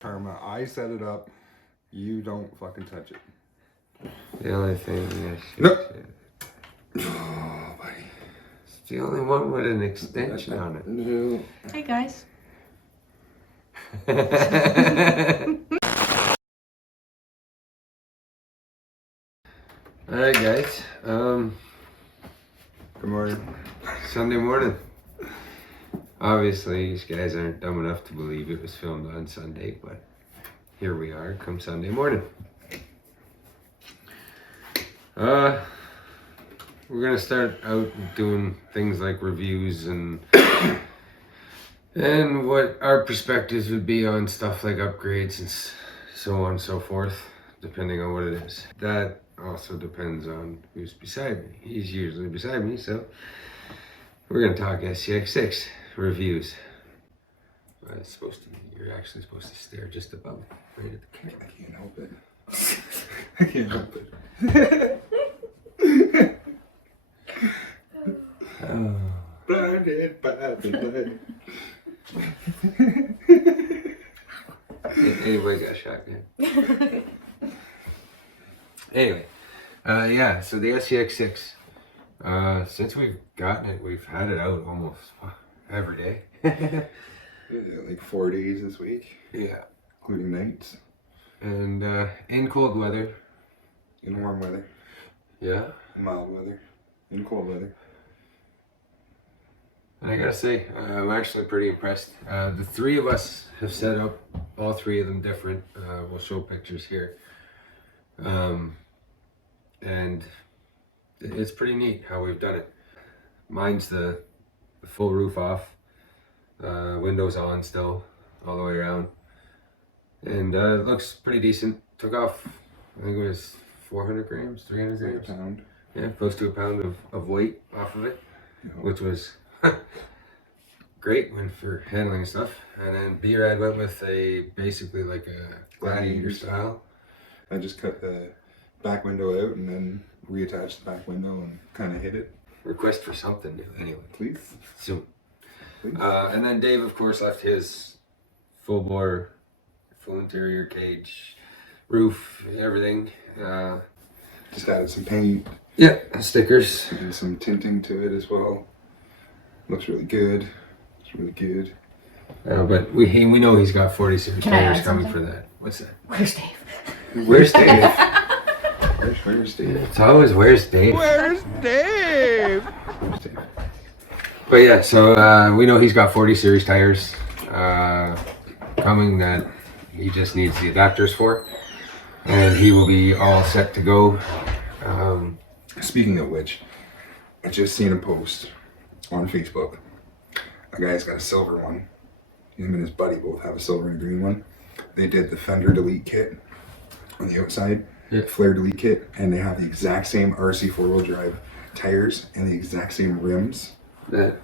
Karma, I set it up. You don't fucking touch it. The only thing is... No. Oh, buddy. It's the only one with an extension on it. No. Hey guys. Alright guys, Good morning. Sunday morning. Obviously, these guys aren't dumb enough to believe it was filmed on Sunday, but here we are, come Sunday morning. We're gonna start out doing things like reviews and what our perspectives would be on stuff like upgrades and so on and so forth, depending on what it is. That also depends on who's beside me. He's usually beside me, so we're gonna talk SCX6 reviews. It's supposed to. You're actually supposed to stare just above, right at the camera. I can't help it. I can't help it. Oh. Blinded by the light. Anybody got a shotgun? Anyway, yeah. So the SCX6. Since we've gotten it, we've had it out almost every day. Like 4 days this week. Yeah. Including nights. And in cold weather. In warm weather. Yeah. Mild weather. In cold weather. And I gotta say, I'm actually pretty impressed. The three of us have set up, all three of them different. We'll show pictures here. And it's pretty neat how we've done it. Mine's the full roof off, windows on still, all the way around. And it looks pretty decent. Took off, I think it was 400 grams, 300 grams? A pound. Yeah, close to a pound of weight off of it, which was great when for handling stuff. And then B-Rad went with basically like a gladiator style. I just cut the back window out and then reattached the back window and kind of hit it. Request for something new, anyway. Please. Soon. Please. And then Dave, of course, left his full bore, full interior cage, roof, everything. Just added some paint. Yeah, stickers. And some tinting to it as well. Looks really good. It's really good. But we know he's got 40 series Can I tires add coming something? for that. What's that? Where's Dave? Where's Dave? Where's Dave? It's always where's Dave? Where's Dave? Where's Dave? But yeah, so we know he's got 40 series tires coming that he just needs the adapters for, and he will be all set to go. Speaking of which, I just seen a post on Facebook. A guy's got a silver one. Him and his buddy both have a silver and a green one. They did the fender delete kit on the outside, flare delete kit, and they have the exact same RC four-wheel drive tires and the exact same rims. That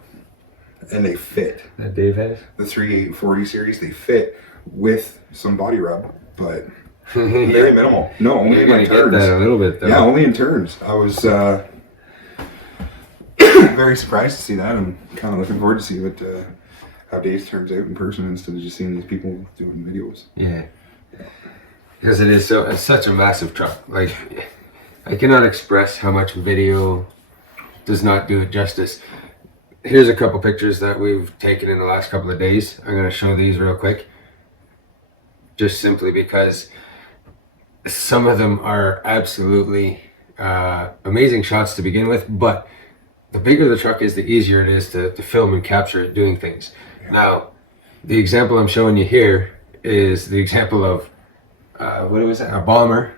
And they fit. Dave has? The 3840 series, they fit with some body rub, but Very very minimal. No, only You're in gonna get turns. that a little bit though. Yeah, only in turns. I was very surprised to see that. I'm kind of looking forward to see what how Dave turns out in person instead of just seeing these people doing videos. Yeah. Because it's such a massive truck. Like, I cannot express how much video does not do it justice. Here's a couple pictures that we've taken in the last couple of days. I'm going to show these real quick. Just simply because some of them are absolutely amazing shots to begin with, but the bigger the truck is, the easier it is to film and capture it doing things. Yeah. Now, the example I'm showing you here is the example of what was that? A bomber,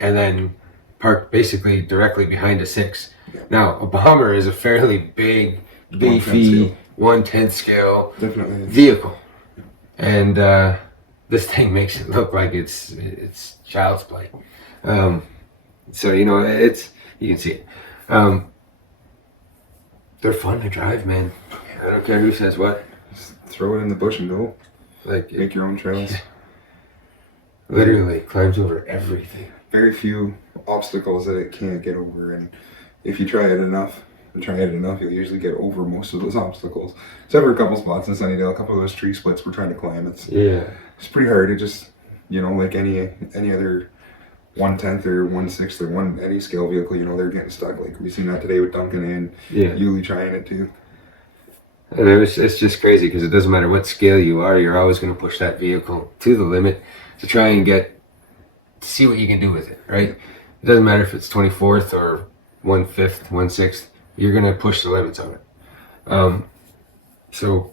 and then parked basically directly behind a 6. Yeah. Now, a bomber is a fairly big, beefy 1/10 scale Definitely vehicle, and this thing makes it look like it's child's play. So you know, you can see it. They're fun to drive, man. I don't care who says what. Just throw it in the bush and go. Like, Make your own trails. Literally climbs over everything. Very few obstacles that it can't get over, and if you try it enough, and try it enough, you'll usually get over most of those obstacles. Except for a couple spots in Sunnydale, a couple of those tree splits we're trying to climb. It's pretty hard. It just, like any other 1/10 or 1/6 or any scale vehicle, they're getting stuck. Like we've seen that today with Duncan and Yulee trying it too. And it's just crazy because it doesn't matter what scale you are, you're always going to push that vehicle to the limit to try and see what you can do with it, right? It doesn't matter if it's 24th or 1/5, 1/6, you're going to push the limits of it. So,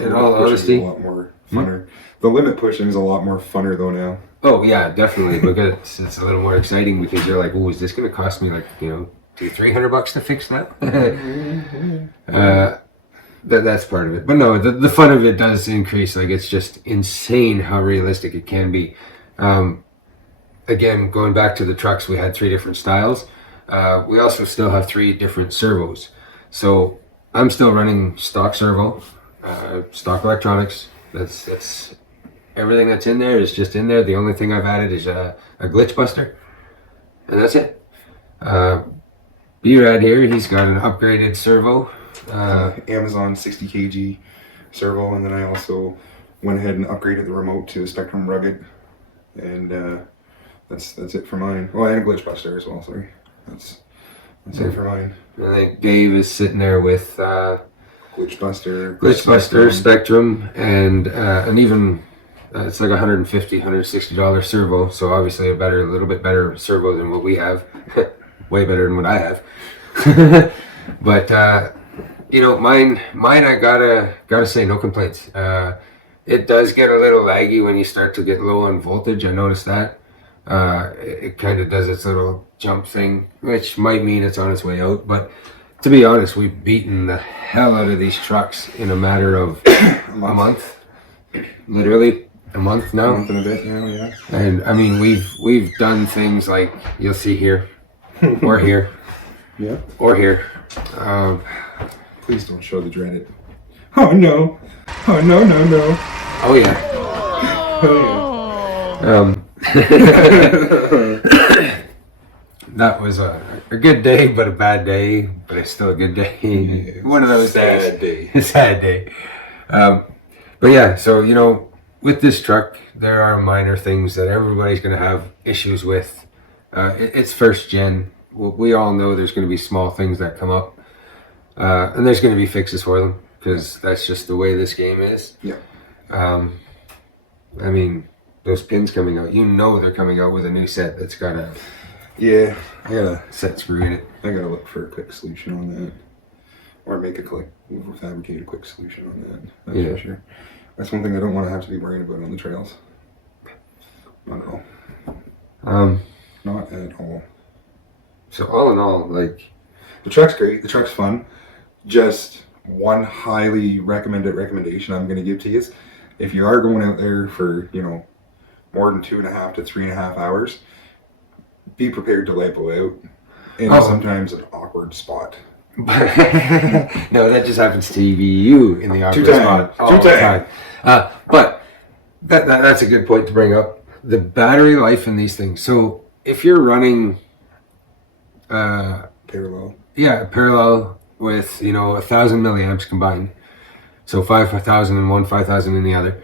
in all honesty, a lot more funner. The limit pushing is a lot more funner though now. Oh yeah, definitely, because it's a little more exciting because you're like, oh, is this going to cost me like $200-300 to fix that? That's part of it. But no, the fun of it does increase. Like it's just insane how realistic it can be. Again, going back to the trucks, we had 3 different styles. We also still have 3 different servos. So I'm still running stock servo, stock electronics. That's everything that's in there is just in there. The only thing I've added is a glitch buster, and that's it. B-Rad here, he's got an upgraded servo. Amazon 60 kg servo, and then I also went ahead and upgraded the remote to Spectrum Rugged, and that's it for mine. Well, and a glitch buster as well. Sorry, that's it for mine. I think Dave is sitting there with glitch buster, Spectrum, and even it's like $150-160 servo. So obviously a little bit better servo than what we have. Way better than what I have. But mine I gotta say, no complaints. It does get a little laggy when you start to get low on voltage. I noticed that. It kind of does its little jump thing, which might mean it's on its way out. But to be honest, we've beaten the hell out of these trucks in a matter of a month. Literally a month now. A month and a bit now, yeah. And I mean, we've done things like you'll see here, or here, yeah, or here. Please don't show the dreaded. Oh no! Oh no! No no! Oh yeah. Oh yeah. That was a good day, but a bad day. But it's still a good day. Yeah, one of those sad days. day. Sad day. But yeah, so with this truck, there are minor things that everybody's going to have issues with. It's first gen. We all know there's going to be small things that come up, and there's going to be fixes for them because that's just the way this game is. Yeah. I mean, those pins coming out, they're coming out with a new set that's got a I gotta set screw in it. I gotta look for a quick solution on that, or fabricate a quick solution on that. That's for sure. That's one thing I don't want to have to be worrying about on the trails. Not at all. Not at all. So all in all, like, the truck's great. The truck's fun. Just one highly recommended recommendation I'm going to give to you is if you are going out there for, more than 2.5 to 3.5 hours, be prepared to lipo out in sometimes an awkward spot. No, that just happens to you in the awkward spot all the time. But that's a good point to bring up. The battery life in these things. So if you're running parallel with 1,000 milliamps combined, so 5,000 in one, 5,000 in the other,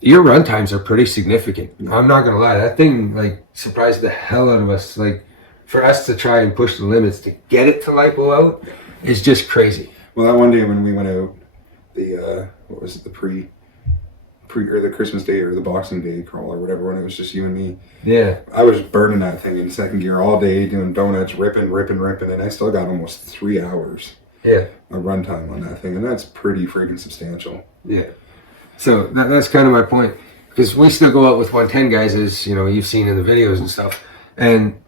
your run times are pretty significant. I'm not gonna lie, that thing surprised the hell out of us. Like, for us to try and push the limits to get it to lipo out is just crazy. Well, that one day when we went out, the what was it, the pre or the Christmas Day or the Boxing Day crawl or whatever, when it was just you and me. Yeah. I was burning that thing in second gear all day, doing donuts, ripping, and I still got almost 3 hours of runtime on that thing, and that's pretty freaking substantial. Yeah. So that's kind of my point, because we still go out with 110 guys, as you've seen in the videos and stuff, and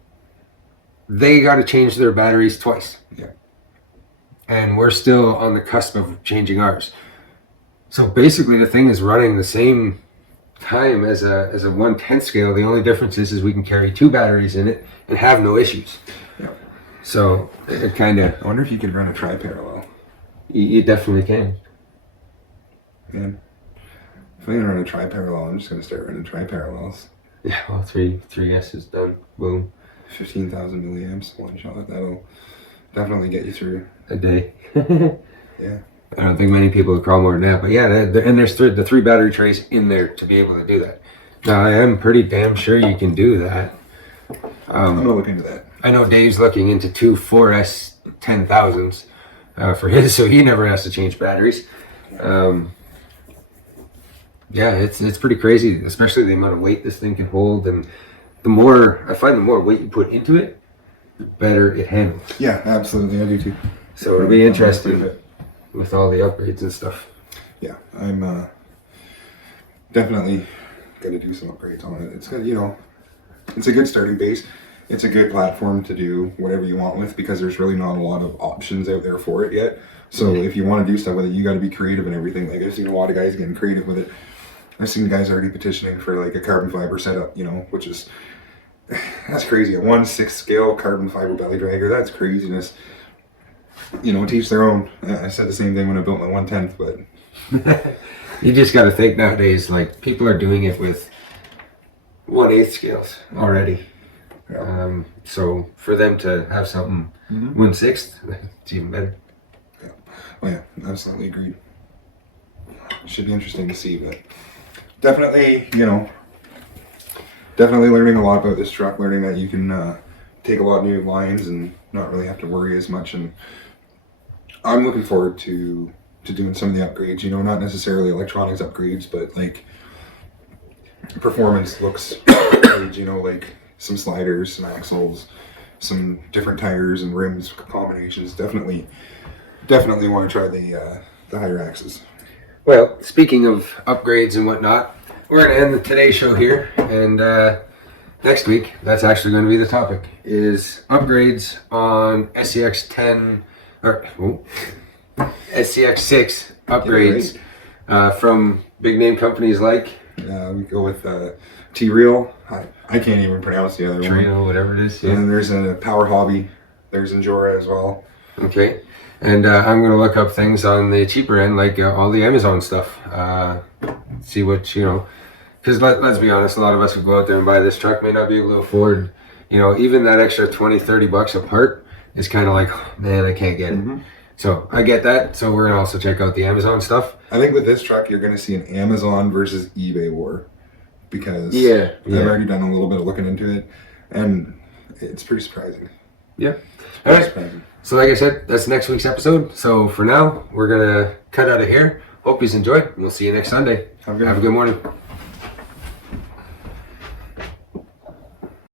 they got to change their batteries twice. Yeah. And we're still on the cusp of changing ours. So basically the thing is running the same time as a 1/10 scale. The only difference is we can carry 2 batteries in it and have no issues. Yeah. So it kind of... I wonder if you could run a tri-parallel. You definitely can. Man, if I can run a tri-parallel, I'm just going to start running tri-parallels. Yeah, well, 3S is done. Boom. 15,000 milliamps one shot. That'll definitely get you through a day. Yeah. I don't think many people would crawl more than that, but yeah, and there's the 3 battery trays in there to be able to do that. Now, I am pretty damn sure you can do that. I'm gonna look into that. I know Dave's looking into 2 4S 10,000s for his, so he never has to change batteries. Yeah, it's pretty crazy, especially the amount of weight this thing can hold, and the more weight you put into it, the better it handles. Yeah, absolutely, I do too. So it'll be interesting with all the upgrades and stuff. Yeah, I'm definitely gonna do some upgrades on it. It's good, you know, it's a good starting base. It's a good platform to do whatever you want with, because there's really not a lot of options out there for it yet. So if you want to do stuff with it, you got to be creative and everything. Like, I've seen a lot of guys getting creative with it. I've seen guys already petitioning for like a carbon fiber setup, you know, which is, that's crazy. A 1/6 scale carbon fiber belly dragger, that's craziness. You know, to each their own. I said the same thing when I built my 1/10, but You just got to think nowadays, like, people are doing it with 1/8 scales already. yeah. So for them to have something 1/6, it's even better. Yeah. Oh yeah, absolutely agreed. Should be interesting to see, but definitely, you know, definitely learning a lot about this truck, learning that you can take a lot of new lines and not really have to worry as much. And I'm looking forward to doing some of the upgrades, you know, not necessarily electronics upgrades, but like performance looks upgrades, you know, like some sliders, some axles, some different tires and rims combinations. Definitely want to try the higher axes. Well, speaking of upgrades and whatnot, we're going to end today's show here, and next week, that's actually going to be the topic, is upgrades on SCX10, or SCX6 upgrades from big name companies like We go with T-Real. I can't even pronounce the other one. Trio, whatever it is. And then there's a Power Hobby. There's Enjora as well. Okay. And I'm going to look up things on the cheaper end, like all the Amazon stuff. See what, you know, because let's be honest, a lot of us who go out there and buy this truck may not be able to afford, you know, even that extra $20-$30 a part is kind of like, oh, man, I can't get it. So I get that. So we're going to also check out the Amazon stuff. I think with this truck, you're going to see an Amazon versus eBay war, because I've already done a little bit of looking into it, and it's pretty surprising. Yeah. All right. Surprising. So like I said, that's next week's episode. So for now, we're going to cut out of here. Hope you enjoyed. We'll see you next Sunday. Have a good Have a good morning.